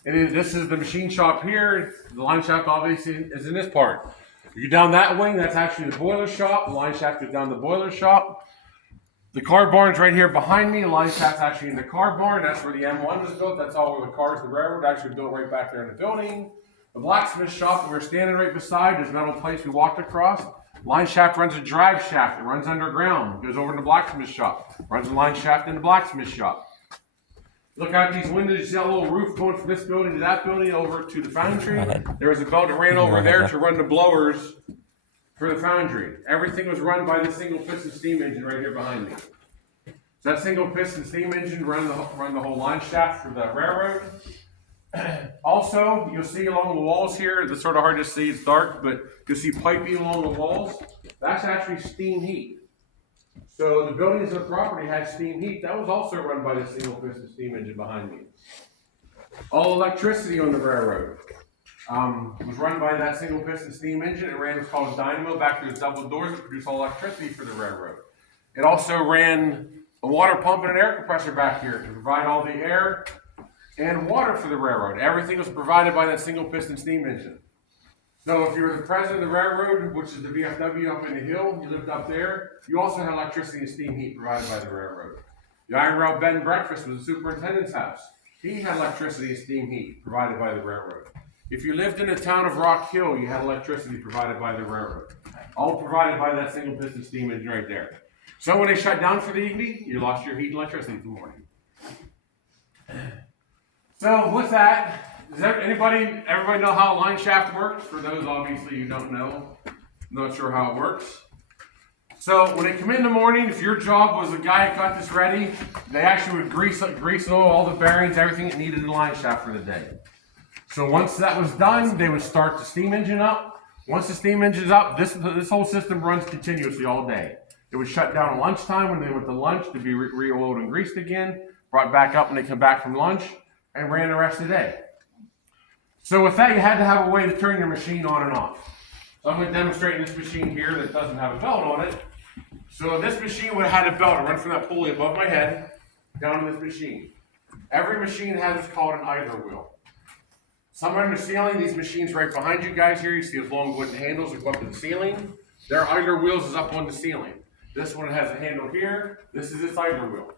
this is the machine shop here. The line shaft obviously is in this part. If you go down that wing, that's actually the boiler shop. The line shaft is down the boiler shop. The car barn's right here behind me. The line shaft's actually in the car barn. That's where the M1 was built. That's all where the cars, the railroad, actually built right back there in the building. The blacksmith shop that we're standing right beside, this metal place we walked across. Line shaft runs a drive shaft. It runs underground. Goes over to the blacksmith shop. Runs a line shaft in the blacksmith shop. Look out these windows. You see that little roof going from this building to that building over to the foundry? There was a belt that ran over there to run the blowers for the foundry. Everything was run by this single piston steam engine right here behind me. So that single piston steam engine run the whole line shaft for the railroad. Also, you'll see along the walls here, it's sort of hard to see, it's dark, but you'll see piping along the walls. That's actually steam heat. So the buildings of the property had steam heat. That was also run by the single piston steam engine behind me. All electricity on the railroad was run by that single piston steam engine. It ran what's called a dynamo back to its double doors to produce all electricity for the railroad. It also ran a water pump and an air compressor back here to provide all the air and water for the railroad. Everything was provided by that single piston steam engine. So if you were the president of the railroad, which is the VFW up in the hill, you lived up there, you also had electricity and steam heat provided by the railroad. The Iron Rail Bed and Breakfast was the superintendent's house. He had electricity and steam heat provided by the railroad. If you lived in the town of Rock Hill, you had electricity provided by the railroad. All provided by that single piston steam engine right there. So when they shut down for the evening, you lost your heat and electricity in the morning. So with that, does everybody know how a line shaft works? For those obviously you don't know, not sure how it works. So when they come in the morning, if your job was the guy who got this ready, they actually would grease all the bearings, everything that needed in the line shaft for the day. So once that was done, they would start the steam engine up. Once the steam engine's up, this whole system runs continuously all day. It would shut down at lunchtime when they went to lunch to be re-oiled and greased again, brought back up when they come back from lunch, and ran the rest of the day. So with that, you had to have a way to turn your machine on and off. So I'm going to demonstrate this machine here that doesn't have a belt on it. So this machine would have had a belt run from that pulley above my head down to this machine. Every machine has what's called an idler wheel. Somewhere in the ceiling, these machines right behind you guys here, you see those long wooden handles that go up to the ceiling. Their idler wheels is up on the ceiling. This one has a handle here. This is its idler wheel.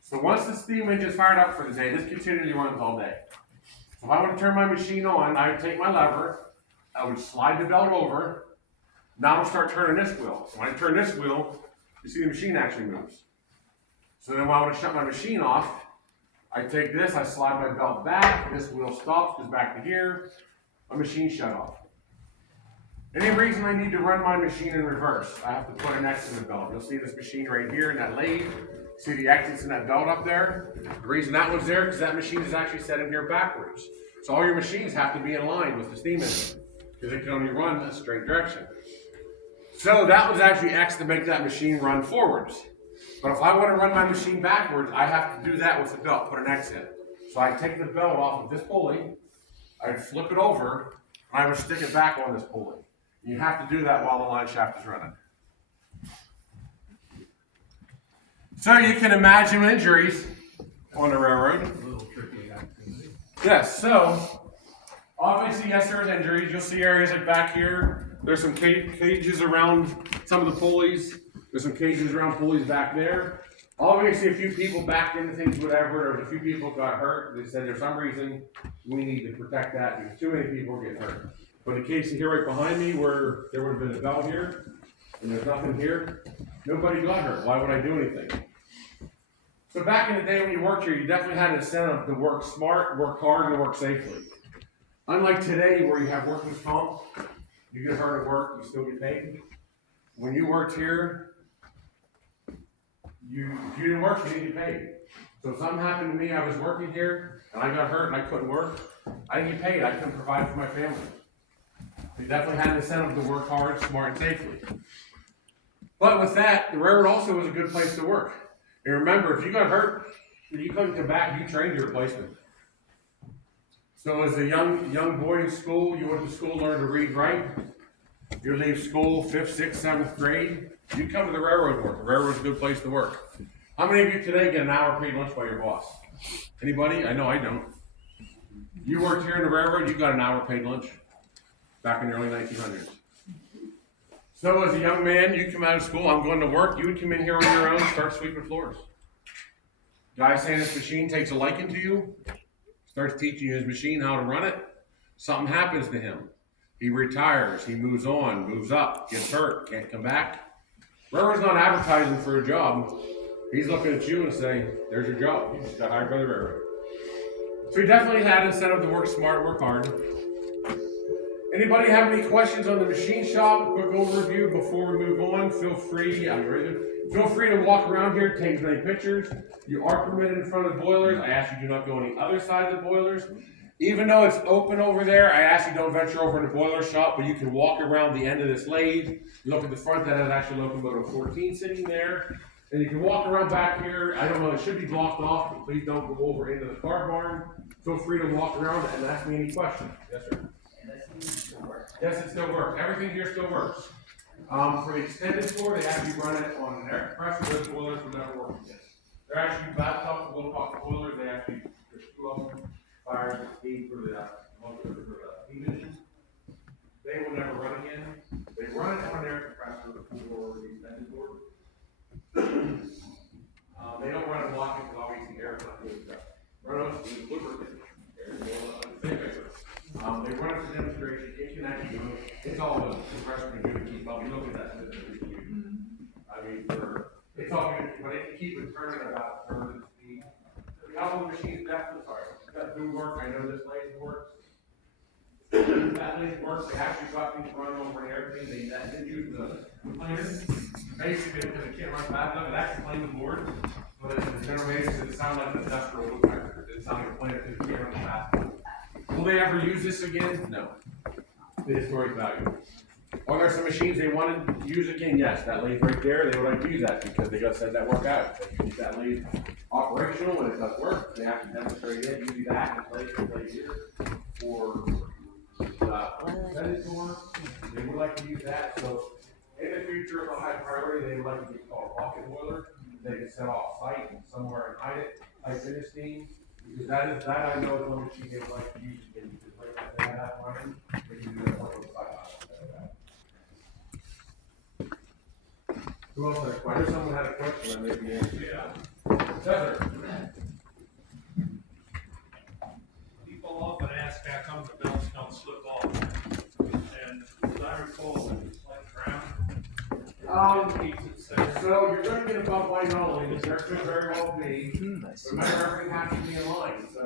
So once the steam engine is fired up for the day, this continually runs all day. So if I want to turn my machine on, I would take my lever, I would slide the belt over. Now it'll start turning this wheel. So when I turn this wheel, you see the machine actually moves. So then when I want to shut my machine off, I take this, I slide my belt back, this wheel stops, goes back to here, my machine shut off. Any reason I need to run my machine in reverse, I have to put an X in the belt. You'll see this machine right here in that lathe. See the exits in that belt up there? The reason that one's there because that machine is actually set in here backwards. So all your machines have to be in line with the steam engine because it can only run a straight direction. So that was actually X to make that machine run forwards. But if I want to run my machine backwards, I have to do that with the belt, put an X in. So I'd take the belt off of this pulley, I'd flip it over, and I would stick it back on this pulley. You have to do that while the line shaft is running. So you can imagine injuries on the railroad. A little tricky activity. Yes, so obviously, yes, there's injuries. You'll see areas like back here. There's some cages around some of the pulleys. There's some cages around pulleys back there. Obviously, a few people backed into things, whatever. There's a few people got hurt. They said there's some reason we need to protect that because too many people get hurt. But in the case here right behind me where there would have been a bell here and there's nothing here, nobody got hurt. Why would I do anything? So back in the day when you worked here, you definitely had an incentive to work smart, work hard, and work safely. Unlike today where you have workman's comp, you get hurt at work, you still get paid. When you worked here, if you didn't work, you didn't get paid. So if something happened to me, I was working here, and I got hurt and I couldn't work, I didn't get paid, I couldn't provide for my family. You definitely had an incentive to work hard, smart, and safely. But with that, the railroad also was a good place to work. And remember, if you got hurt, and you couldn't come back, you trained your replacement. So as a young boy in school, you went to school, learned to read, write. You leave school, 5th, 6th, 7th grade, you come to the railroad work. The railroad's a good place to work. How many of you today get an hour paid lunch by your boss? Anybody? I know I don't. You worked here in the railroad, you got an hour paid lunch back in the early 1900s. So as a young man, you come out of school, I'm going to work, you would come in here on your own, start sweeping floors. Guy saying this machine takes a liking to you, starts teaching you his machine how to run it. Something happens to him. He retires, he moves on, moves up, gets hurt, can't come back. Railroad's not advertising for a job. He's looking at you and saying, there's your job. You just got hired by the railroad. So he definitely had an incentive to work smart, work hard. Anybody have any questions on the machine shop? Quick overview before we move on. Feel free to walk around here, take as many pictures. You are permitted in front of the boilers. I ask you do not go on the other side of the boilers. Even though it's open over there, I ask you don't venture over in the boiler shop, but you can walk around the end of this lathe. You look at the front, that has actually Locomotive 14 sitting there. And you can walk around back here. I don't know, it should be blocked off, but please don't go over into the car barn. Feel free to walk around and ask me any questions. Yes, sir. Yes, it still works. Everything here still works. For the extended floor, they actually run it on an air compressor. Those boilers will never work again. They're actually bathtub low-cost boilers. They actually, there's two of them. Fires and steam for the heat engine. They will never run again. They run it on an air compressor for the extended floor. They don't run a block because obviously air is not good. Run us with lubricant. They run it for demonstration. It can actually go. It's all the compressor can do to keep up. You look at that. I mean, it's all good, but it can keep it turning about a third of the speed. The other machine's definitely sorry. That do work. I know this lathe works. That lathe works. They actually got things running over and everything. They didn't use the planer. Basically, because it can't run fast enough, it actually planed the board. But the general manager said it sounded like an industrial woodpecker. It sounded like a planer because it can't run fast enough. Will they ever use this again? No. The historic value. Are there some machines they want to use again? Yes. That lathe right there, they would like to use that because they got to set that work out. They use that lathe operational when it does work. They have to demonstrate it. Usually that place here for the extended tour. They would like to use that. So in the future, if a high priority, they would like to get called a pocket boiler. They can set off site somewhere and hide it. High finish steam. Because that I know is one machine they would like to use again. Because like if they have that running, they can do that one of the 5 hours. Who else has a question? I know someone had a question, I maybe answer. Yeah. Cesar. People often ask how come the belts don't slip off. And as I recall, it's like ground. So you're going to get above white only, because there could very well be. Remember, everything has to be in line. So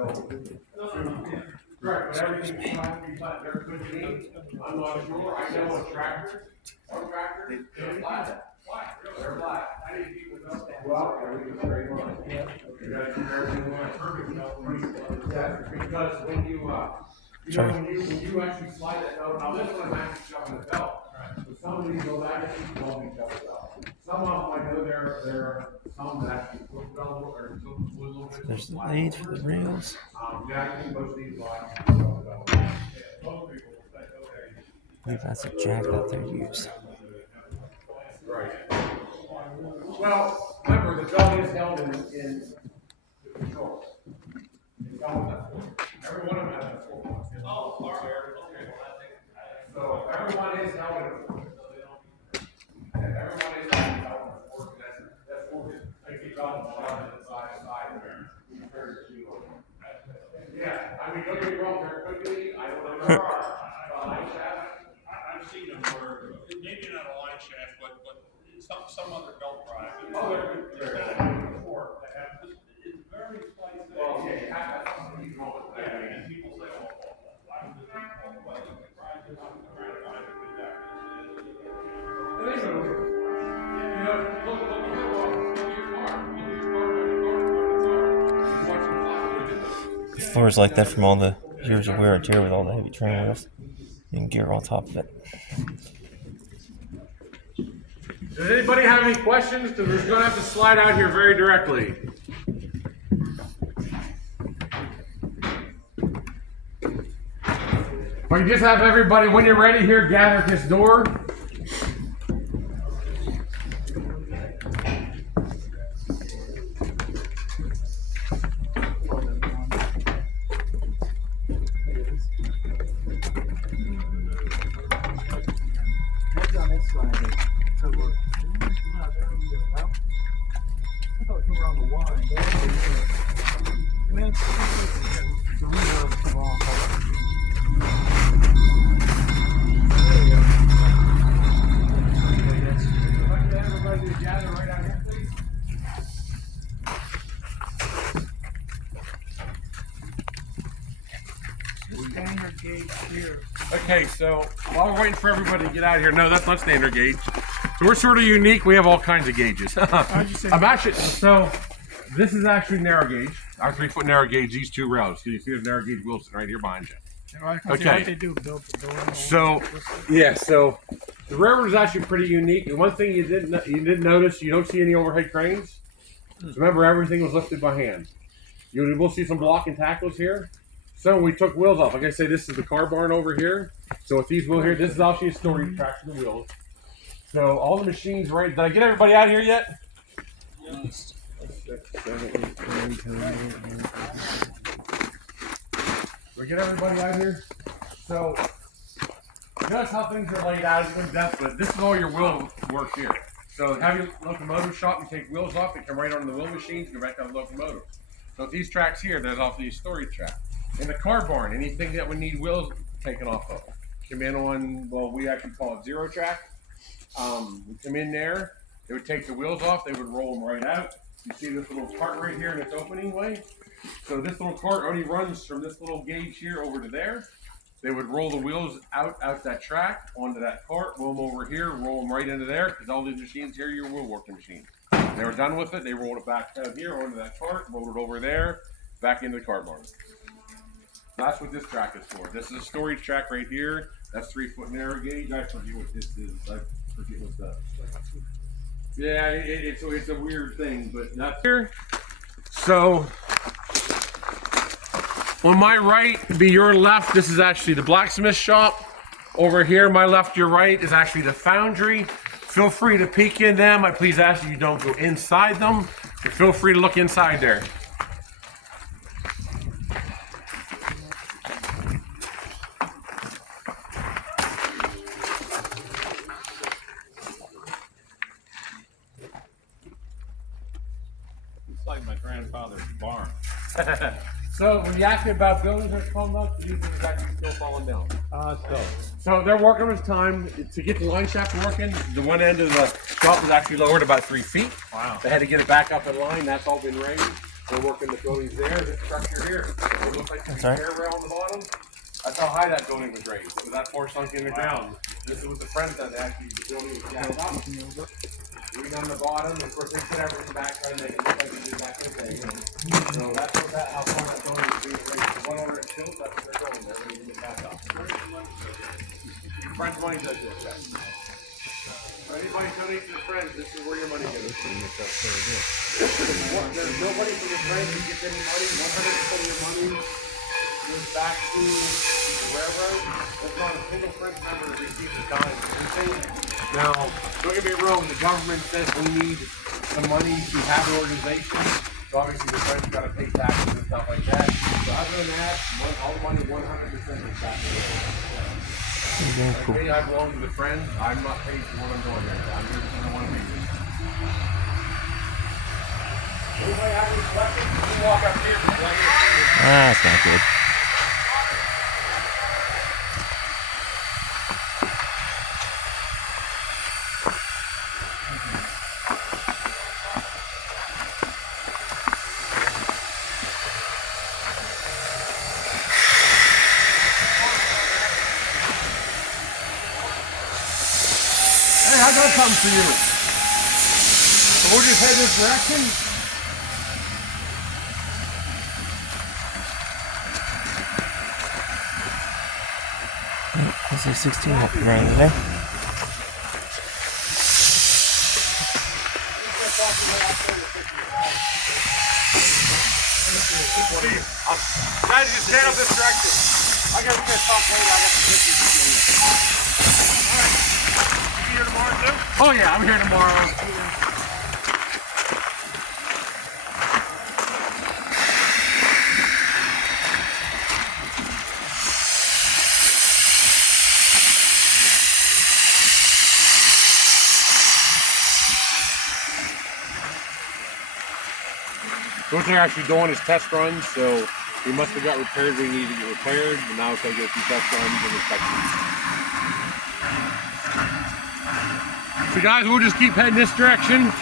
correct, but everything has to be flat. There could be. I'm not sure. I know on tractors, they're flat. Why? They're flat. I didn't keep it up. Well, everything's straight line. You got to keep everything in line. Perfect. Yeah, because when you when you actually slide that note, now this one I'm actually shoving the belt. But some of these go back and keep blowing each other out. Some of them, I know there are some that actually put double or some with a little bit. There's the lead for the rails. Yeah, I think most of these lines. I believe that's a jack that they're used. Right. Well, remember, the belt is held in the controls. It's held with that fork. Every one of them has a fork. Oh, all right. So everyone is held in a fork. And everyone is held in a fork. That fork is, I keep on the bottom and side there. Yeah, I mean, don't get me wrong, there could be, I don't know, there are. Line shaft. I've seen them where, maybe not a line shaft, but some other belt drive. Oh, they're Before, they have, it's very slight. Well, yeah, you have that something you want with that. Yeah, and people say, oh, I'm just, well, you can try this, I'm trying to find a good deck. And they move. You know, look at your car. Look at your car. You watch the clock. The floor is like that from all the years of wear and tear with all the heavy training wheels and gear on top of it. Does anybody have any questions? Because we're going to have to slide out here very directly. Or you just have everybody, when you're ready here, gather at this door. Standard gauge here. Okay, so while we're waiting for everybody to get out of here, no, that's not standard gauge. So we're sort of unique. We have all kinds of gauges. I'm actually, so this is actually narrow gauge. Our 3-foot narrow gauge, these two rails. You see the narrow gauge wheels sitting right here behind you. Okay. What they do, build the door. So, yeah, so the railroad is actually pretty unique. And one thing you didn't notice, you don't see any overhead cranes. So remember, everything was lifted by hand. You will see some block and tackles here. So we took wheels off. Like I say, this is the car barn over here. So with these wheels here, this is actually a storage track for the wheels. So all the machines, right? Did I get everybody out here yet? Yes. We get everybody out here. So just how things are laid out in depth, but this is all your wheel work here. So have your locomotive shop, you take wheels off, they come right on the wheel machines, go back on the locomotive. So these tracks here, there's off these storage tracks. In the car barn, anything that would need wheels taken off of. Come in on, well, we actually call it zero track. We come in there, they would take the wheels off, they would roll them right out. You see this little cart right here in its opening way? So this little cart only runs from this little gauge here over to there. They would roll the wheels out that track, onto that cart, roll them over here, roll them right into there, because all these machines here are your wheel working machines. They were done with it, they rolled it back down here onto that cart, rolled it over there, back into the car barn. That's what this track is for. This is a storage track right here. That's 3-foot narrow gauge. I forget what this is. I forget what that. Yeah, it's a weird thing, but that's here. So on my right, be your left. This is actually the blacksmith shop. Over here, my left, your right, is actually the foundry. Feel free to peek in them. I please ask you don't go inside them. But feel free to look inside there. It's like my grandfather's barn. So when you ask me about buildings that come up, these are actually still falling down. So they're working with time to get the line shaft working. The one end of the shop is actually lowered about 3 feet. Wow. They had to get it back up in line. That's all been raised. They're working the buildings there. This structure here, it looks like there's a stair rail on the bottom. That's how high that building was raised. It was that far sunk in the ground. This is what the friends done. Actually, the building was jacked up. We on the bottom, and of course they put everything back right, and they can look like they did back in the day. So that's what how far that building is being raised. The one over at Tilt, that's what they're going. They're going to get back up. Friends money does this, yes. Ready? money donate to the friends. This is where your money goes. There's nobody from the friends who gets any money. 100% of your money goes back to the railroad. There's not a single friend member that receives a dime. Now, don't get me wrong. The government says we need some money to have an organization. So obviously the friends got to pay taxes and stuff like that. So other than that, all the money 100% is back to the railroad. Cool. Okay, I belong to the friend. I'm not paid for what I'm doing here. I'm here because I want to be here. Anybody have any questions? You can walk up here. Ah, that's not good. Hey, I got something for you. So we'll just head this direction. This is 16 up around today. Guys, just stand up this direction. I got to talk later. I got some pictures to show you. Alright. You here tomorrow too? Oh yeah, I'm here tomorrow. What they're actually doing is test runs, so we must have got repaired. We needed to get repaired, but now it's going to go through test runs and inspections. So guys, we'll just keep heading this direction.